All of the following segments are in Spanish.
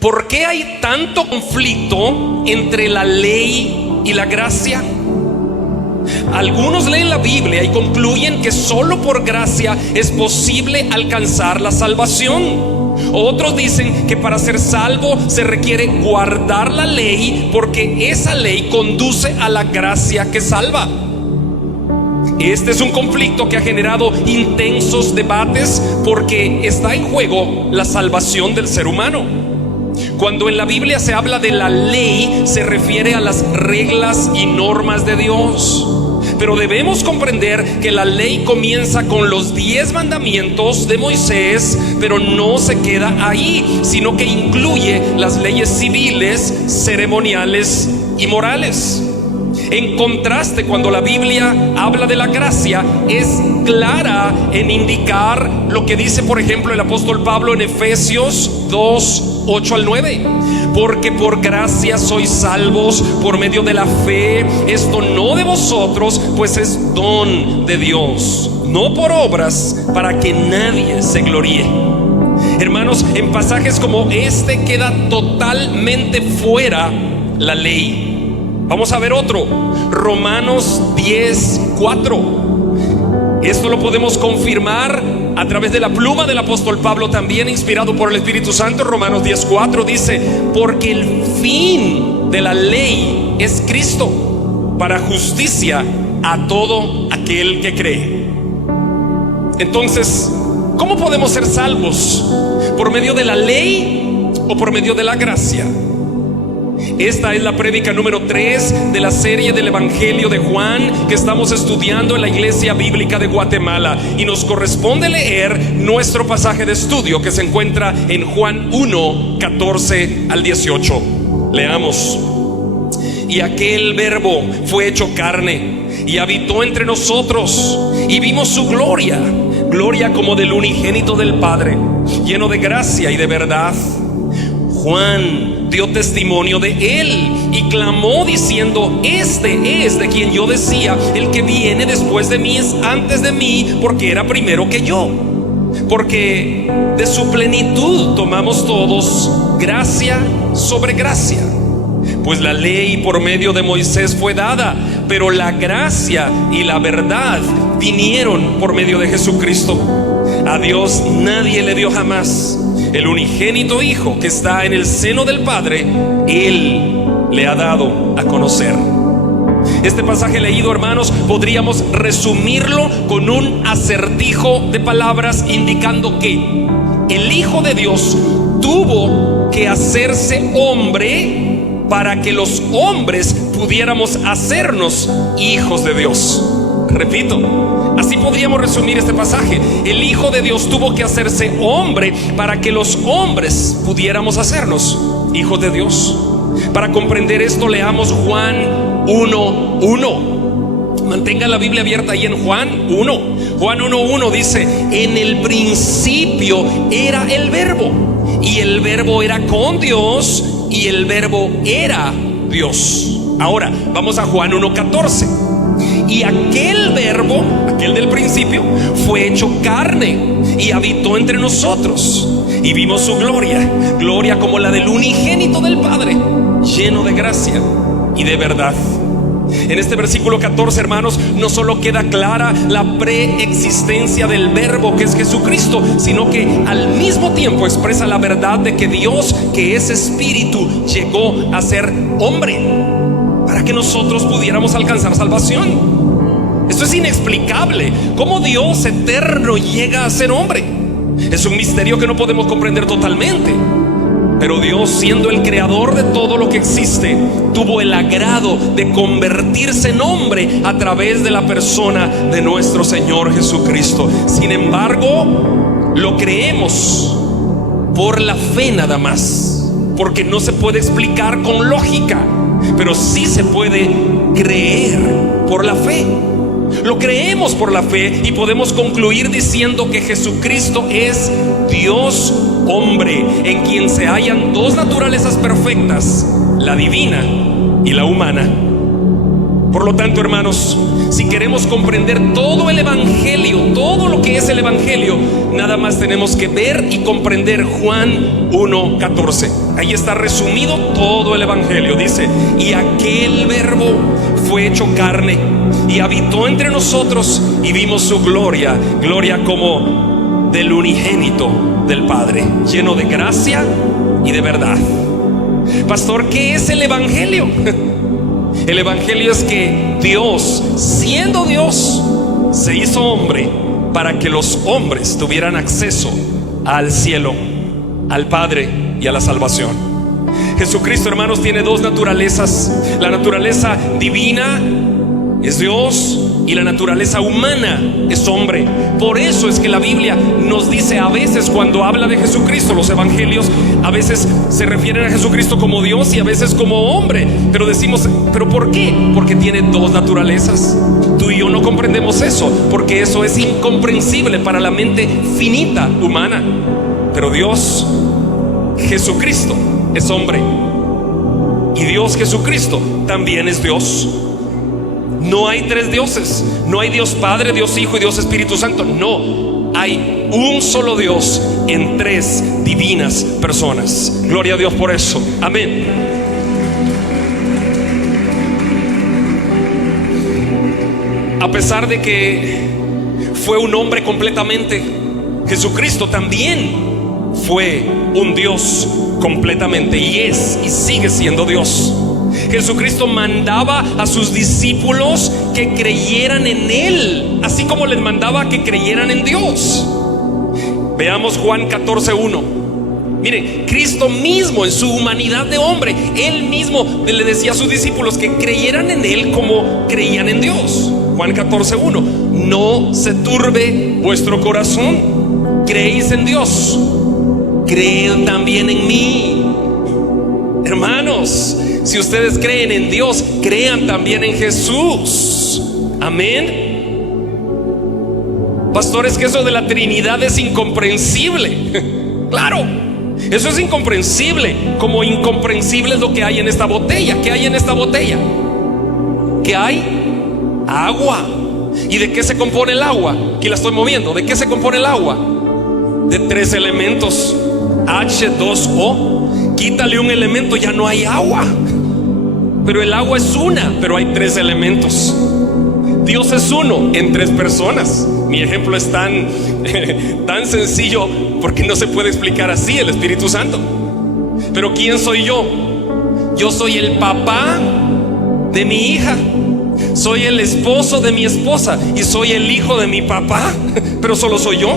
¿Por qué hay tanto conflicto entre la ley y la gracia? Algunos leen la Biblia y concluyen que solo por gracia es posible alcanzar la salvación. Otros dicen que para ser salvo se requiere guardar la ley, porque esa ley conduce a la gracia que salva. Este es un conflicto que ha generado intensos debates, porque está en juego la salvación del ser humano. Cuando en la Biblia se habla de la ley, se refiere a las reglas y normas de Dios. Pero debemos comprender que la ley comienza con los 10 mandamientos de Moisés, pero no se queda ahí, sino que incluye las leyes civiles, ceremoniales y morales. En contraste, cuando la Biblia habla de la gracia, es clara en indicar lo que dice, por ejemplo, el apóstol Pablo en Efesios 2, 8 al 9. Porque por gracia sois salvos por medio de la fe, esto no de vosotros, pues es don de Dios, no por obras, para que nadie se gloríe. Hermanos, en pasajes como este queda totalmente fuera la ley. Vamos a ver otro, Romanos 10, 4. Esto lo podemos confirmar a través de la pluma del apóstol Pablo, también inspirado por el Espíritu Santo. Romanos 10, 4 dice: porque el fin de la ley es Cristo, para justicia a todo aquel que cree. Entonces, ¿cómo podemos ser salvos? ¿Por medio de la ley o por medio de la gracia? Esta es la prédica número 3 de la serie del Evangelio de Juan que estamos estudiando en la Iglesia Bíblica de Guatemala, y nos corresponde leer nuestro pasaje de estudio que se encuentra en Juan 1, 14 al 18. Leamos. Y aquel Verbo fue hecho carne y habitó entre nosotros, y vimos su gloria, gloria como del unigénito del Padre, lleno de gracia y de verdad. Juan dio testimonio de él y clamó diciendo: este es de quien yo decía, el que viene después de mí es antes de mí, porque era primero que yo. Porque de su plenitud tomamos todos gracia sobre gracia. Pues la ley por medio de Moisés fue dada, pero la gracia y la verdad vinieron por medio de Jesucristo. A Dios nadie le dio jamás. El unigénito Hijo que está en el seno del Padre, Él le ha dado a conocer. Este pasaje leído, hermanos, podríamos resumirlo con un acertijo de palabras indicando que el Hijo de Dios tuvo que hacerse hombre para que los hombres pudiéramos hacernos hijos de Dios. Repito, así podríamos resumir este pasaje. El Hijo de Dios tuvo que hacerse hombre para que los hombres pudiéramos hacernos hijos de Dios. Para comprender esto, leamos Juan 1:1. Mantenga la Biblia abierta ahí en Juan 1. Juan 1:1 dice: en el principio era el Verbo, y el Verbo era con Dios, y el Verbo era Dios. Ahora vamos a Juan 1:14. Y aquel Verbo, aquel del principio, fue hecho carne y habitó entre nosotros, y vimos su gloria, gloria como la del unigénito del Padre, lleno de gracia y de verdad. En este versículo 14, hermanos, no solo queda clara la preexistencia del Verbo, que es Jesucristo, sino que al mismo tiempo expresa la verdad de que Dios, que es Espíritu, llegó a ser hombre para que nosotros pudiéramos alcanzar salvación. Esto es inexplicable. ¿Cómo Dios eterno llega a ser hombre? Es un misterio que no podemos comprender totalmente. Pero Dios, siendo el creador de todo lo que existe, tuvo el agrado de convertirse en hombre a través de la persona de nuestro Señor Jesucristo. Sin embargo, lo creemos por la fe nada más, porque no se puede explicar con lógica, pero sí se puede creer por la fe. Lo creemos por la fe y podemos concluir diciendo que Jesucristo es Dios hombre, en quien se hallan dos naturalezas perfectas, la divina y la humana. Por lo tanto, hermanos, Si queremos comprender todo el Evangelio, todo lo que es el Evangelio, nada más tenemos que ver y comprender Juan 1:14. Ahí está resumido todo el Evangelio. Dice: y aquel verbo fue hecho carne y habitó entre nosotros, y vimos su gloria, gloria como del unigénito del Padre, lleno de gracia y de verdad. Pastor, ¿qué es el Evangelio? El Evangelio es que Dios, siendo Dios, se hizo hombre para que los hombres tuvieran acceso al cielo, al Padre y a la salvación. Jesucristo, hermanos, tiene dos naturalezas. La naturaleza divina es Dios y la naturaleza humana es hombre. Por eso es que la Biblia nos dice a veces, cuando habla de Jesucristo, los evangelios a veces se refieren a Jesucristo como Dios y a veces como hombre. Pero decimos, ¿pero por qué? Porque tiene dos naturalezas. Tú y yo no comprendemos eso, porque eso es incomprensible para la mente finita humana. Pero Dios, Jesucristo, es hombre, y Dios Jesucristo también es Dios. No hay tres dioses. No hay Dios Padre, Dios Hijo y Dios Espíritu Santo. No, hay un solo Dios en tres divinas personas. Gloria a Dios por eso. Amén. A pesar de que fue un hombre completamente, Jesucristo también fue un Dios completamente, y es y sigue siendo Dios. Jesucristo mandaba a sus discípulos que creyeran en Él, así como les mandaba que creyeran en Dios. Veamos Juan 14:1. Miren, Cristo mismo en su humanidad de hombre, Él mismo le decía a sus discípulos que creyeran en Él como creían en Dios. Juan 14:1. No se turbe vuestro corazón. Creéis en Dios, creen también en mí. Hermanos, si ustedes creen en Dios, crean también en Jesús. Amén. Pastores, que eso de la Trinidad es incomprensible. Claro, eso es incomprensible. Como incomprensible es lo que hay en esta botella. ¿Qué hay en esta botella? ¿Qué hay? Agua. ¿Y de qué se compone el agua? Aquí la estoy moviendo. ¿De qué se compone el agua? De tres elementos: H2O. Quítale un elemento, ya no hay agua. Pero el agua es una, pero hay tres elementos. Dios es uno en tres personas. Mi ejemplo es tan sencillo porque no se puede explicar así: el Espíritu Santo. Pero ¿quién soy yo? Yo soy el papá de mi hija, soy el esposo de mi esposa y soy el hijo de mi papá. Pero solo soy yo.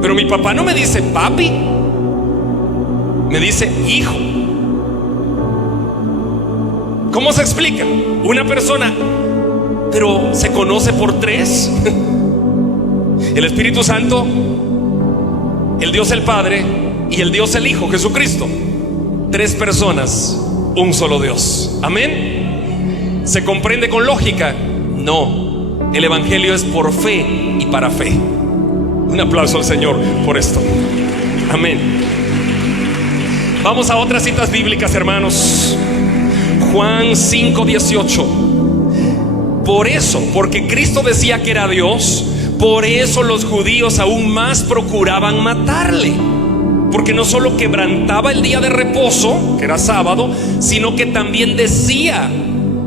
Pero mi papá no me dice papi, me dice hijo. ¿Cómo se explica? Una persona, pero se conoce por tres. El Espíritu Santo, el Dios el Padre y el Dios el Hijo, Jesucristo. Tres personas, un solo Dios. Amén. ¿Se comprende con lógica? No. El Evangelio es por fe y para fe. Un aplauso al Señor por esto. Amén. Vamos a otras citas bíblicas, hermanos. Juan 5:18. Por eso, porque Cristo decía que era Dios, por eso los judíos aún más procuraban matarle, porque no solo quebrantaba el día de reposo, que era sábado, sino que también decía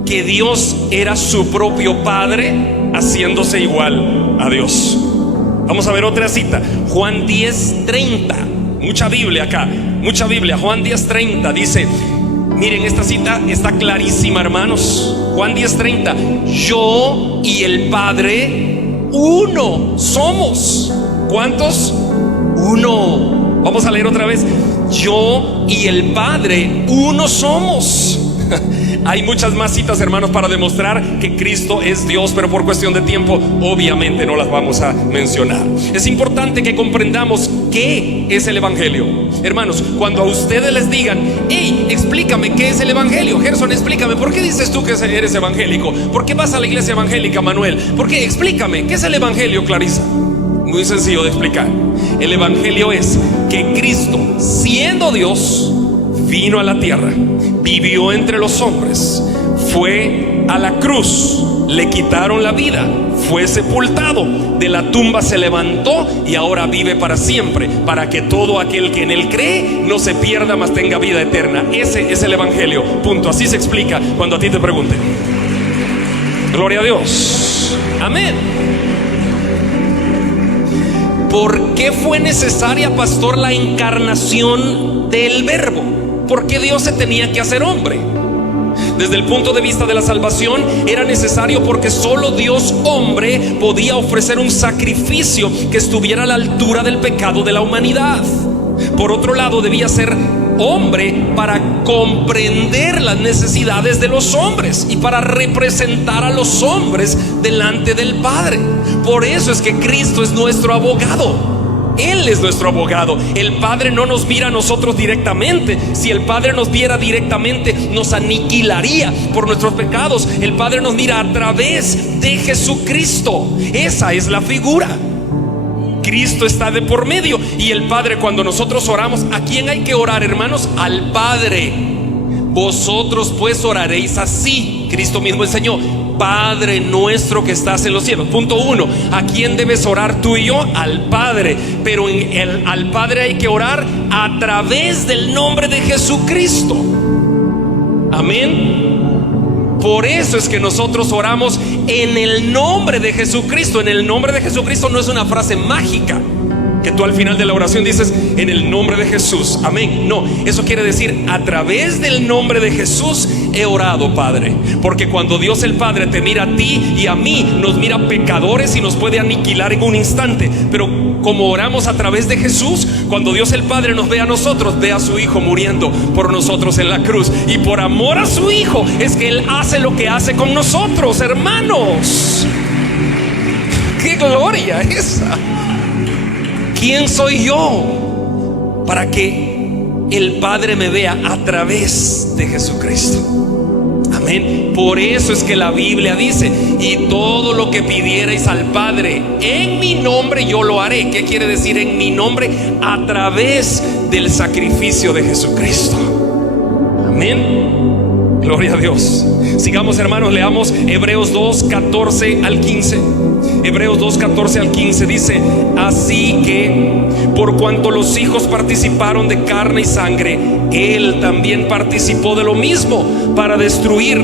que Dios era su propio Padre, haciéndose igual a Dios. Vamos a ver otra cita. Juan 10:30. Mucha Biblia acá, mucha Biblia. Juan 10:30 dice, miren, esta cita está clarísima, hermanos. Juan 10:30. Yo y el Padre uno somos. ¿Cuántos? Uno. Vamos a leer otra vez. Yo y el Padre uno somos. Hay muchas más citas, hermanos, para demostrar que Cristo es Dios, pero por cuestión de tiempo obviamente no las vamos a mencionar. Es importante que comprendamos qué es el Evangelio. Hermanos, cuando a ustedes les digan, hey, explícame qué es el Evangelio, Gerson, explícame, ¿por qué dices tú que eres evangélico? ¿Por qué vas a la iglesia evangélica, Manuel? ¿Por qué? Explícame, ¿qué es el Evangelio, Clarisa? Muy sencillo de explicar. El Evangelio es que Cristo, siendo Dios, vino a la tierra, vivió entre los hombres, fue a la cruz, le quitaron la vida, fue sepultado, de la tumba se levantó y ahora vive para siempre, para que todo aquel que en él cree no se pierda, mas tenga vida eterna. Ese es el evangelio, punto. Así se explica cuando a ti te pregunten. Gloria a Dios, amén. ¿Por qué fue necesaria, pastor, la encarnación del Verbo? ¿Por qué Dios se tenía que hacer hombre? Desde el punto de vista de la salvación, era necesario porque solo Dios hombre podía ofrecer un sacrificio que estuviera a la altura del pecado de la humanidad. Por otro lado, debía ser hombre para comprender las necesidades de los hombres y para representar a los hombres delante del Padre. Por eso es que Cristo es nuestro abogado. Él es nuestro abogado. El Padre no nos mira a nosotros directamente. Si el Padre nos viera directamente, nos aniquilaría por nuestros pecados. El Padre nos mira a través de Jesucristo. Esa es la figura. Cristo está de por medio. Y el Padre, cuando nosotros oramos, ¿a quién hay que orar, hermanos? Al Padre. Vosotros pues oraréis así. Cristo mismo enseñó: Padre nuestro que estás en los cielos. Punto 1. ¿A quién debes orar tú y yo? Al Padre. Pero al Padre hay que orar a través del nombre de Jesucristo. Amén. Por eso es que nosotros oramos en el nombre de Jesucristo. En el nombre de Jesucristo no es una frase mágica que tú al final de la oración dices: en el nombre de Jesús, amén. No, eso quiere decir: a través del nombre de Jesús he orado, Padre. Porque cuando Dios el Padre te mira a ti y a mí, nos mira pecadores y nos puede aniquilar en un instante. Pero como oramos a través de Jesús, cuando Dios el Padre nos ve a nosotros, ve a su Hijo muriendo por nosotros en la cruz. Y por amor a su Hijo es que Él hace lo que hace con nosotros, hermanos. ¡Qué gloria esa! ¿Quién soy yo para que el Padre me vea? A través de Jesucristo. Amén. Por eso es que la Biblia dice: y todo lo que pidierais al Padre en mi nombre, yo lo haré. ¿Qué quiere decir en mi nombre? A través del sacrificio de Jesucristo. Amén. Gloria a Dios. Sigamos, hermanos, leamos Hebreos 2, 14 al 15. Hebreos 2, 14 al 15 dice: así que por cuanto los hijos participaron de carne y sangre, Él también participó de lo mismo, para destruir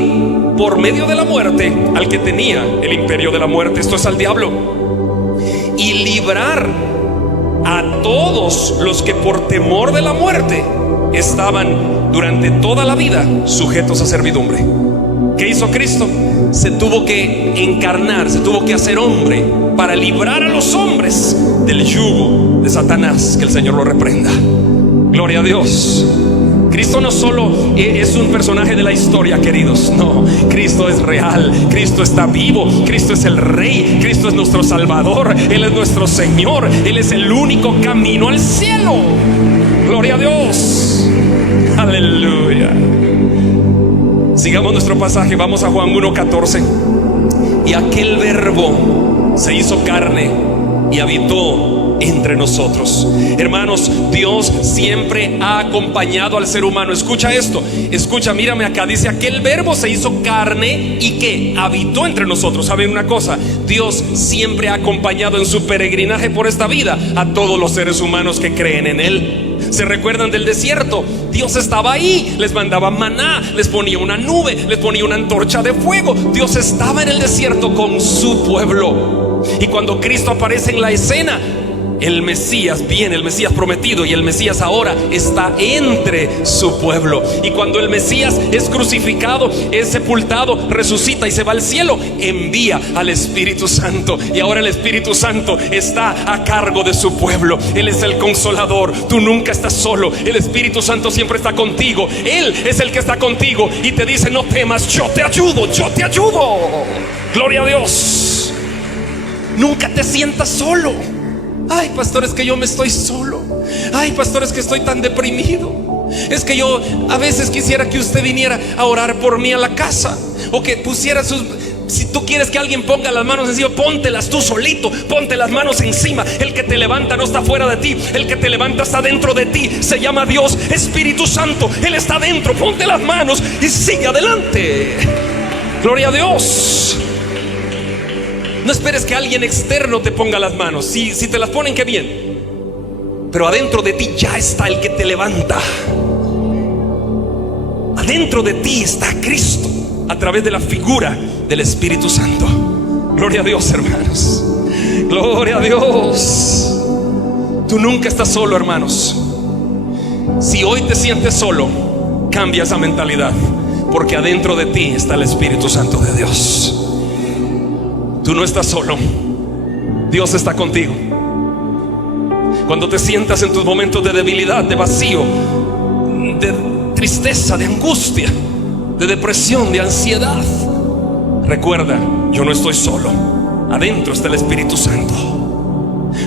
por medio de la muerte al que tenía el imperio de la muerte, esto es al diablo, y librar a todos los que por temor de la muerte estaban durante toda la vida sujetos a servidumbre. ¿Qué hizo Cristo? Se tuvo que encarnar, se tuvo que hacer hombre para librar a los hombres del yugo de Satanás. Que el Señor lo reprenda. Gloria a Dios. Cristo no solo es un personaje de la historia, queridos. No, Cristo es real. Cristo está vivo. Cristo es el Rey. Cristo es nuestro Salvador. Él es nuestro Señor. Él es el único camino al cielo. Gloria a Dios. Aleluya. Sigamos nuestro pasaje, vamos a Juan 1:14. Y aquel Verbo se hizo carne y habitó entre nosotros. Hermanos, Dios siempre ha acompañado al ser humano. Escucha esto, escucha, mírame acá. Dice: aquel Verbo se hizo carne y ¿qué? Habitó entre nosotros. ¿Saben una cosa? Dios siempre ha acompañado en su peregrinaje por esta vida a todos los seres humanos que creen en Él. ¿Se recuerdan del desierto? Dios estaba ahí, les mandaba maná, les ponía una nube, les ponía una antorcha de fuego. Dios estaba en el desierto con su pueblo. Y cuando Cristo aparece en la escena, el Mesías viene, el Mesías prometido, y el Mesías ahora está entre su pueblo. Y cuando el Mesías es crucificado, es sepultado, resucita y se va al cielo, envía al Espíritu Santo. Y ahora el Espíritu Santo está a cargo de su pueblo. Él es el consolador. Tú nunca estás solo. El Espíritu Santo siempre está contigo. Él es el que está contigo y te dice: no temas, yo te ayudo, yo te ayudo. Gloria a Dios. Nunca te sientas solo. Ay, pastor, es que yo me estoy solo. Ay, pastor, es que estoy tan deprimido. Es que yo a veces quisiera que usted viniera a orar por mí a la casa, o que pusiera sus... Si tú quieres que alguien ponga las manos encima, póntelas tú solito, ponte las manos encima. El que te levanta no está fuera de ti, el que te levanta está dentro de ti. Se llama Dios, Espíritu Santo. Él está dentro, ponte las manos y sigue adelante. Gloria a Dios. No esperes que alguien externo te ponga las manos. Si te las ponen, qué bien. Pero adentro de ti ya está el que te levanta. Adentro de ti está Cristo a través de la figura del Espíritu Santo. Gloria a Dios, hermanos. Gloria a Dios. Tú nunca estás solo, hermanos. Si hoy te sientes solo, cambia esa mentalidad, porque adentro de ti está el Espíritu Santo de Dios. Tú no estás solo. Dios está contigo. Cuando te sientas en tus momentos de debilidad, de vacío, de tristeza, de angustia, de depresión, de ansiedad, recuerda, yo no estoy solo. Adentro está el Espíritu Santo.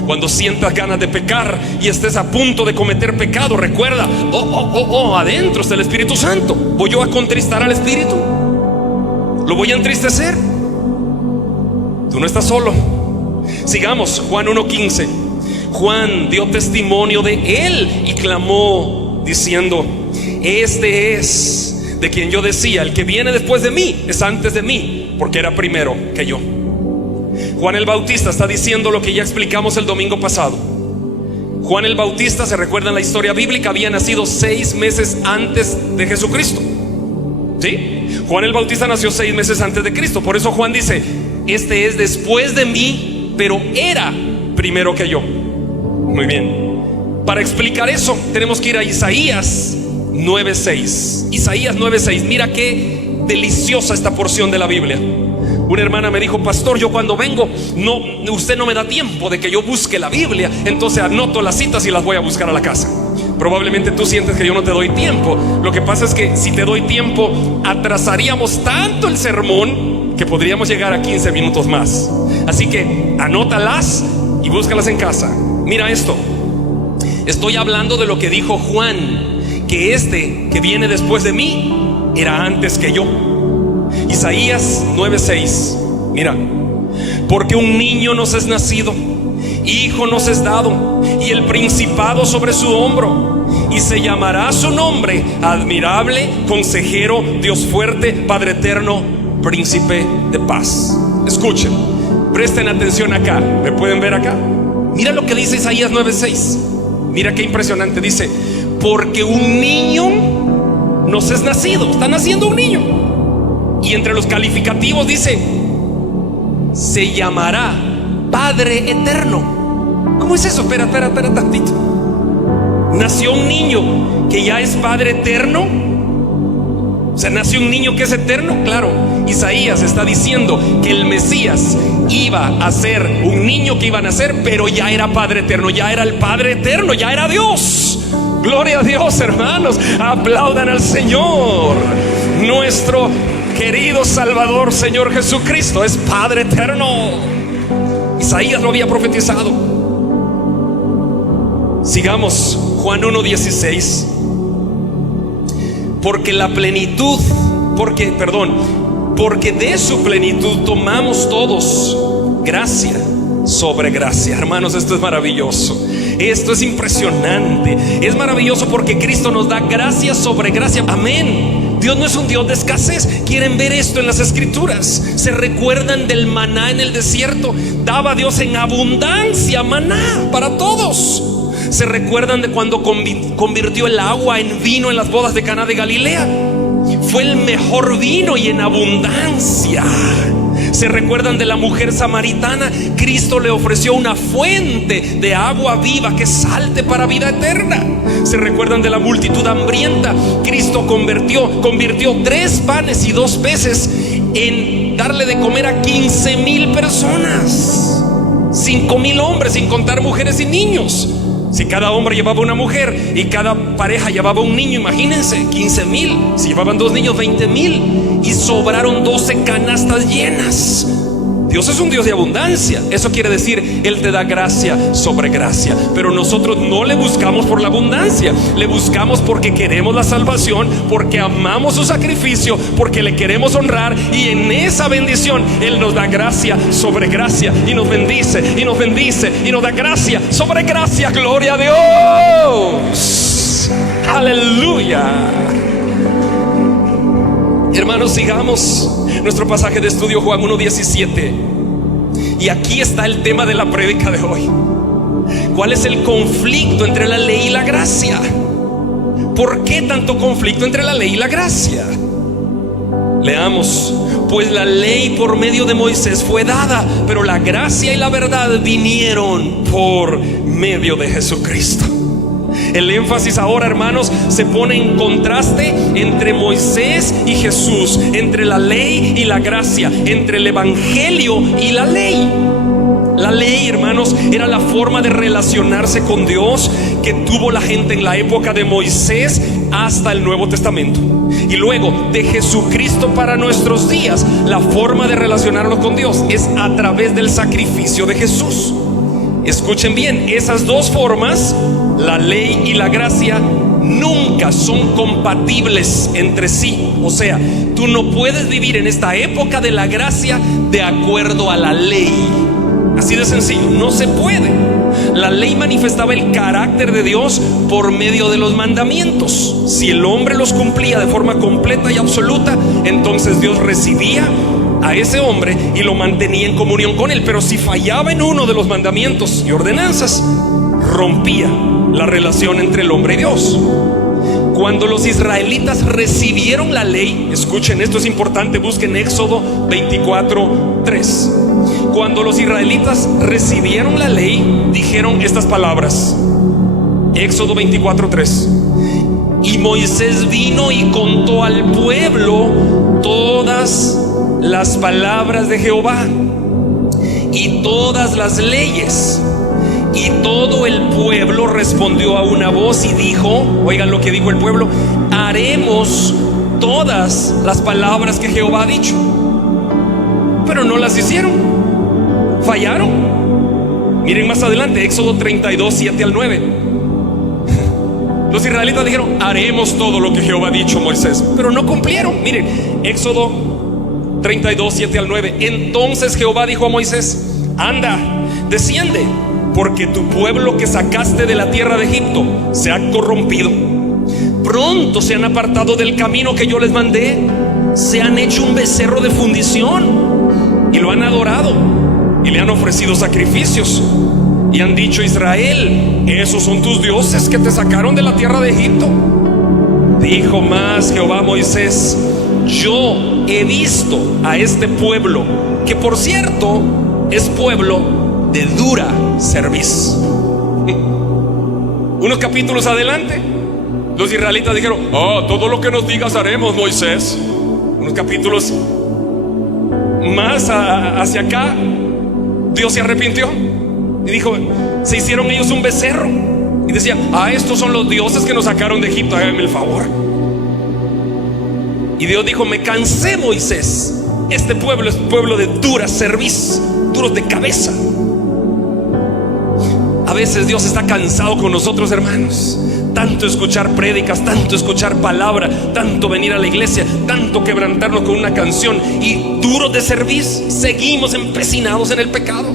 Cuando sientas ganas de pecar y estés a punto de cometer pecado, recuerda, adentro está el Espíritu Santo. ¿Voy yo a contristar al Espíritu? ¿Lo voy a entristecer? Tú no estás solo. Sigamos, Juan 1:15. Juan dio testimonio de él y clamó diciendo: este es de quien yo decía, el que viene después de mí es antes de mí, porque era primero que yo. Juan el Bautista está diciendo lo que ya explicamos el domingo pasado. Juan el Bautista, se recuerda en la historia bíblica, había nacido 6 meses antes de Jesucristo. ¿Sí? Juan el Bautista nació 6 meses antes de Cristo. Por eso Juan dice: este es después de mí, pero era primero que yo. Muy bien. Para explicar eso tenemos que ir a Isaías 9:6. Isaías 9:6. Mira qué deliciosa esta porción de la Biblia. Una hermana me dijo: pastor, yo cuando vengo, usted no me da tiempo de que yo busque la Biblia, entonces anoto las citas y las voy a buscar a la casa. Probablemente tú sientes que yo no te doy tiempo. Lo que pasa es que si te doy tiempo, atrasaríamos tanto el sermón que podríamos llegar a 15 minutos más. Así que anótalas y búscalas en casa. Mira esto. Estoy hablando de lo que dijo Juan, que este que viene después de mí era antes que yo. Isaías 9:6. Mira: porque un niño nos es nacido, hijo nos es dado, y el principado sobre su hombro, y se llamará su nombre Admirable, Consejero, Dios fuerte, Padre eterno, Príncipe de paz. Escuchen, presten atención acá. ¿Me pueden ver acá? Mira lo que dice Isaías 9:6. Mira qué impresionante. Dice: porque un niño nos es nacido. Está naciendo un niño. Y entre los calificativos dice: se llamará Padre eterno. ¿Cómo es eso? Espera tantito. Nació un niño que ya es Padre eterno. O sea, nació un niño que es eterno. Claro, Isaías está diciendo que el Mesías iba a ser un niño que iba a nacer, pero ya era Padre eterno, ya era el Padre eterno, ya era Dios. Gloria a Dios, hermanos. Aplaudan al Señor. Nuestro querido Salvador, Señor Jesucristo, es Padre eterno. Isaías lo había profetizado. Sigamos, Juan 1:16. Porque de su plenitud tomamos todos gracia sobre gracia. Hermanos, esto es maravilloso. Esto es impresionante. Es maravilloso porque Cristo nos da gracia sobre gracia. Amén. Dios no es un Dios de escasez. ¿Quieren ver esto en las Escrituras? ¿Se recuerdan del maná en el desierto? Daba Dios en abundancia maná para todos. ¿Se recuerdan de cuando convirtió el agua en vino en las bodas de Caná de Galilea? Fue el mejor vino y en abundancia. ¿Se recuerdan de la mujer samaritana? Cristo le ofreció una fuente de agua viva que salte para vida eterna. ¿Se recuerdan de la multitud hambrienta? Cristo convirtió 3 panes y 2 peces en darle de comer a 15,000 personas. 5,000 hombres, sin contar mujeres y niños. Si cada hombre llevaba una mujer y cada pareja llevaba un niño, imagínense, 15,000. Si llevaban 2 niños, 20,000. Y sobraron 12 canastas llenas. Dios es un Dios de abundancia. Eso quiere decir, Él te da gracia sobre gracia. Pero nosotros no le buscamos por la abundancia. Le buscamos porque queremos la salvación, porque amamos su sacrificio, porque le queremos honrar. Y en esa bendición Él nos da gracia sobre gracia. Y nos bendice, y nos bendice, y nos da gracia sobre gracia. Gloria a Dios. Aleluya. Hermanos, sigamos nuestro pasaje de estudio, Juan 1:17. Y aquí está el tema de la prédica de hoy. ¿Cuál es el conflicto entre la ley y la gracia? ¿Por qué tanto conflicto entre la ley y la gracia? Leamos. Pues la ley por medio de Moisés fue dada, pero la gracia y la verdad vinieron por medio de Jesucristo. El énfasis ahora, hermanos, se pone en contraste entre Moisés y Jesús, entre la ley y la gracia, entre el evangelio y la ley. La ley, hermanos, era la forma de relacionarse con Dios que tuvo la gente en la época de Moisés hasta el Nuevo Testamento. Y luego de Jesucristo para nuestros días, la forma de relacionarnos con Dios es a través del sacrificio de Jesús. Escuchen bien, esas dos formas, la ley y la gracia, nunca son compatibles entre sí. O sea, tú no puedes vivir en esta época de la gracia de acuerdo a la ley. Así de sencillo, no se puede. La ley manifestaba el carácter de Dios por medio de los mandamientos. Si el hombre los cumplía de forma completa y absoluta, entonces Dios recibía a ese hombre y lo mantenía en comunión con él. Pero si fallaba en uno de los mandamientos y ordenanzas, rompía la relación entre el hombre y Dios. Cuando los israelitas recibieron la ley, escuchen, esto es importante, busquen Éxodo 24:3. Cuando los israelitas recibieron la ley, dijeron estas palabras. Éxodo 24:3. Y Moisés vino y contó al pueblo todas las palabras de Jehová y todas las leyes. Y todo el pueblo respondió a una voz y dijo, oigan lo que dijo el pueblo: haremos todas las palabras que Jehová ha dicho. Pero no las hicieron, fallaron. Miren más adelante, Éxodo 32:7-9. Los israelitas dijeron: haremos todo lo que Jehová ha dicho, Moisés, pero no cumplieron. Miren, Éxodo 32:7-9. Entonces Jehová dijo a Moisés: anda, desciende, porque tu pueblo que sacaste de la tierra de Egipto se ha corrompido. Pronto se han apartado del camino que yo les mandé, se han hecho un becerro de fundición y lo han adorado y le han ofrecido sacrificios. Y han dicho: Israel, esos son tus dioses que te sacaron de la tierra de Egipto. Dijo más Jehová a Moisés: yo he visto a este pueblo, que por cierto es pueblo de dura cerviz. Unos capítulos adelante, los israelitas dijeron: todo lo que nos digas haremos, Moisés. Unos capítulos más hacia acá, Dios se arrepintió y dijo: se hicieron ellos un becerro y decían: estos son los dioses que nos sacaron de Egipto, háganme el favor. Y Dios dijo: me cansé, Moisés, este pueblo es pueblo de dura cerviz, duros de cabeza. A veces Dios está cansado con nosotros, hermanos. Tanto escuchar prédicas, tanto escuchar palabra, tanto venir a la iglesia, tanto quebrantarnos con una canción, y duros de cerviz, seguimos empecinados en el pecado.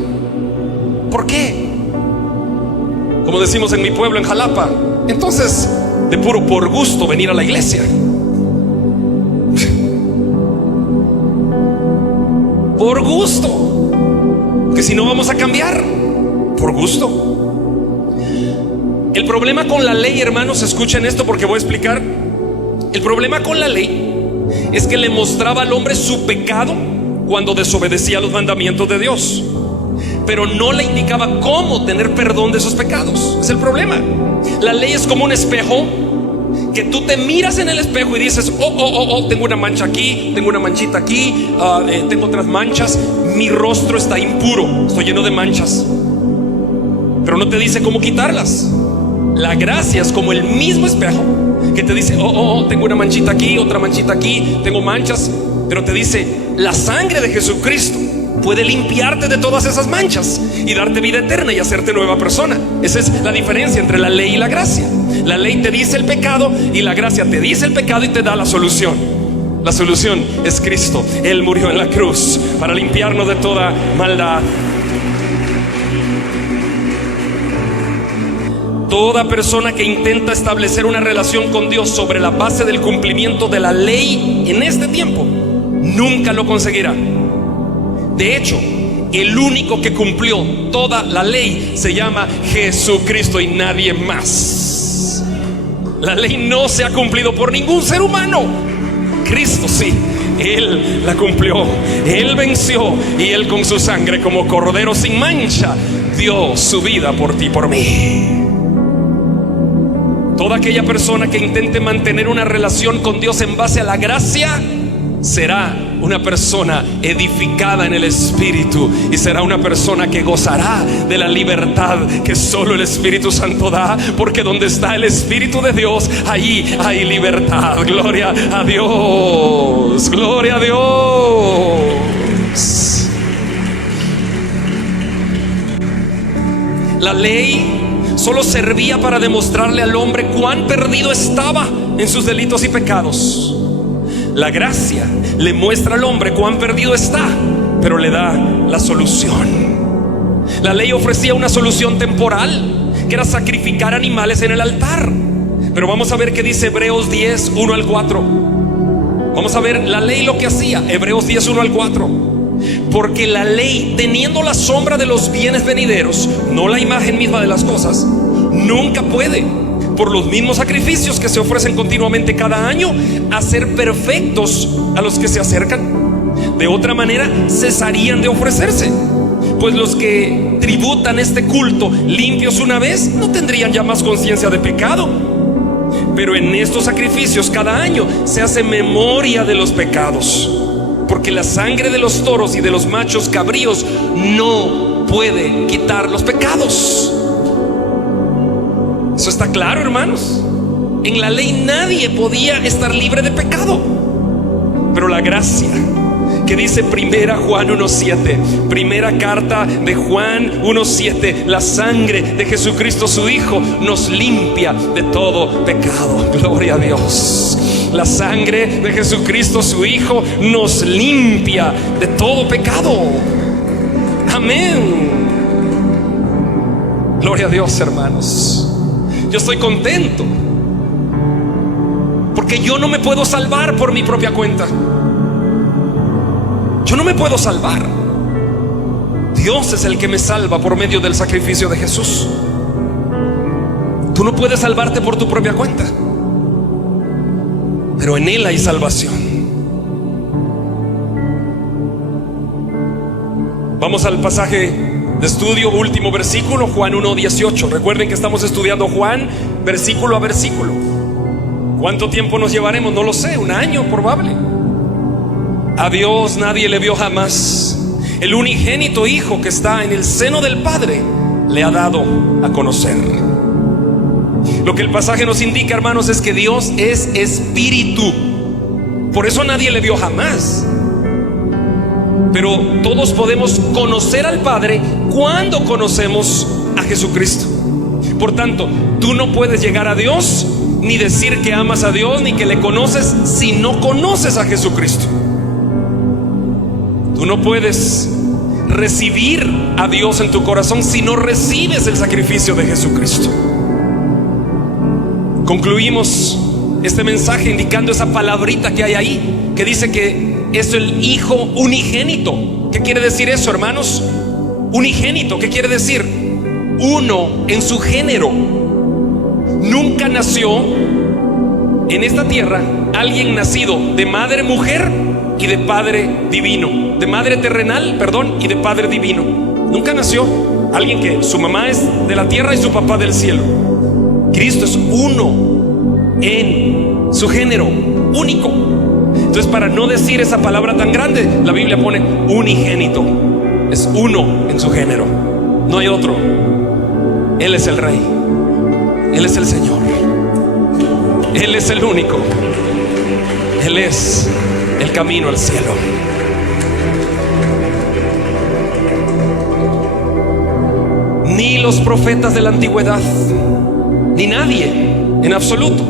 ¿Por qué? Como decimos en mi pueblo, en Jalapa, entonces de puro por gusto venir a la iglesia. Por gusto, que si no vamos a cambiar, por gusto. El problema con la ley, hermanos, escuchen esto porque voy a explicar. El problema con la ley es que le mostraba al hombre su pecado cuando desobedecía los mandamientos de Dios, pero no le indicaba cómo tener perdón de esos pecados. Es el problema. La ley es como un espejo que tú te miras en el espejo y dices: tengo una mancha aquí, tengo una manchita aquí, tengo otras manchas, mi rostro está impuro, estoy lleno de manchas. Pero no te dice cómo quitarlas. La gracia es como el mismo espejo que te dice: tengo una manchita aquí, otra manchita aquí, tengo manchas. Pero te dice: la sangre de Jesucristo puede limpiarte de todas esas manchas y darte vida eterna y hacerte nueva persona. Esa es la diferencia entre la ley y la gracia. La ley te dice el pecado y la gracia te dice el pecado y te da la solución. La solución es Cristo. Él murió en la cruz para limpiarnos de toda maldad. Toda persona que intenta establecer una relación con Dios sobre la base del cumplimiento de la ley en este tiempo nunca lo conseguirá. De hecho, el único que cumplió toda la ley se llama Jesucristo y nadie más. La ley no se ha cumplido por ningún ser humano. Cristo sí, Él la cumplió, Él venció, y Él con su sangre como cordero sin mancha dio su vida por ti y por mí. Toda aquella persona que intente mantener una relación con Dios en base a la gracia será una persona edificada en el Espíritu, y será una persona que gozará de la libertad que solo el Espíritu Santo da, porque donde está el Espíritu de Dios, allí hay libertad. Gloria a Dios, gloria a Dios. La ley solo servía para demostrarle al hombre cuán perdido estaba en sus delitos y pecados. La gracia le muestra al hombre cuán perdido está, pero le da la solución. La ley ofrecía una solución temporal, que era sacrificar animales en el altar. Pero vamos a ver qué dice Hebreos 10, 1 al 4. Vamos a ver la ley lo que hacía. Hebreos 10, 1 al 4. Porque la ley, teniendo la sombra de los bienes venideros, no la imagen misma de las cosas, nunca puede, por los mismos sacrificios que se ofrecen continuamente cada año, hacer perfectos a los que se acercan. De otra manera cesarían de ofrecerse, pues los que tributan este culto limpios una vez no tendrían ya más conciencia de pecado. Pero en estos sacrificios cada año se hace memoria de los pecados, porque la sangre de los toros y de los machos cabríos no puede quitar los pecados. Eso está claro, hermanos. En la ley nadie podía estar libre de pecado, pero la gracia, que dice primera Juan 1:7, primera carta de Juan 1:7, la sangre de Jesucristo su Hijo nos limpia de todo pecado. Gloria a Dios. La sangre de Jesucristo su Hijo nos limpia de todo pecado. Amén. Gloria a Dios, hermanos. Yo estoy contento, porque yo no me puedo salvar por mi propia cuenta. Yo no me puedo salvar. Dios es el que me salva por medio del sacrificio de Jesús. Tú no puedes salvarte por tu propia cuenta, pero en Él hay salvación. Vamos al pasaje de estudio, último versículo, Juan 1:18. Recuerden que estamos estudiando Juan versículo a versículo. ¿Cuánto tiempo nos llevaremos? No lo sé, un año probable. A Dios nadie le vio jamás. El unigénito Hijo que está en el seno del Padre le ha dado a conocer. Lo que el pasaje nos indica, hermanos, es que Dios es espíritu. Por eso nadie le vio jamás. Pero todos podemos conocer al Padre cuando conocemos a Jesucristo. Por tanto, tú no puedes llegar a Dios, ni decir que amas a Dios, ni que le conoces, si no conoces a Jesucristo. Tú no puedes recibir a Dios en tu corazón si no recibes el sacrificio de Jesucristo. Concluimos este mensaje indicando esa palabrita que hay ahí, que dice que es el Hijo unigénito. ¿Qué quiere decir eso, hermanos? Unigénito, ¿qué quiere decir? Uno en su género. Nunca nació en esta tierra alguien nacido de madre mujer y de padre divino, de madre terrenal, perdón, y de padre divino. Nunca nació alguien que su mamá es de la tierra y su papá del cielo. Cristo es uno en su género, único. Entonces, para no decir esa palabra tan grande, la Biblia pone unigénito. Es uno en su género, no hay otro. Él es el Rey, Él es el Señor, Él es el único, Él es el camino al cielo. Ni los profetas de la antigüedad, ni nadie en absoluto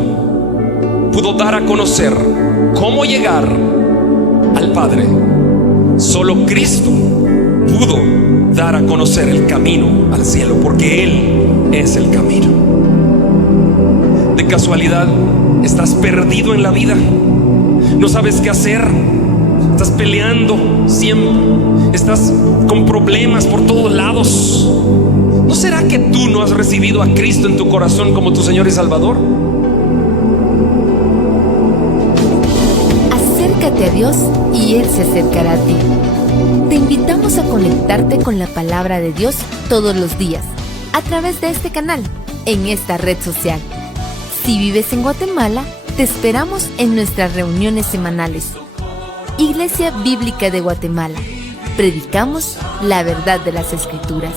pudo dar a conocer cómo llegar al Padre. Solo Cristo pudo dar a conocer el camino al cielo, porque Él es el camino. De casualidad estás perdido en la vida, no sabes qué hacer, Estás peleando siempre. Estás con problemas por todos lados. ¿No será que tú no has recibido a Cristo en tu corazón como tu Señor y Salvador? Acércate a Dios y Él se acercará a ti. Te invitamos a conectarte con la palabra de Dios todos los días, a través de este canal, en esta red social. Si vives en Guatemala, te esperamos en nuestras reuniones semanales. Iglesia Bíblica de Guatemala. Predicamos la verdad de las Escrituras.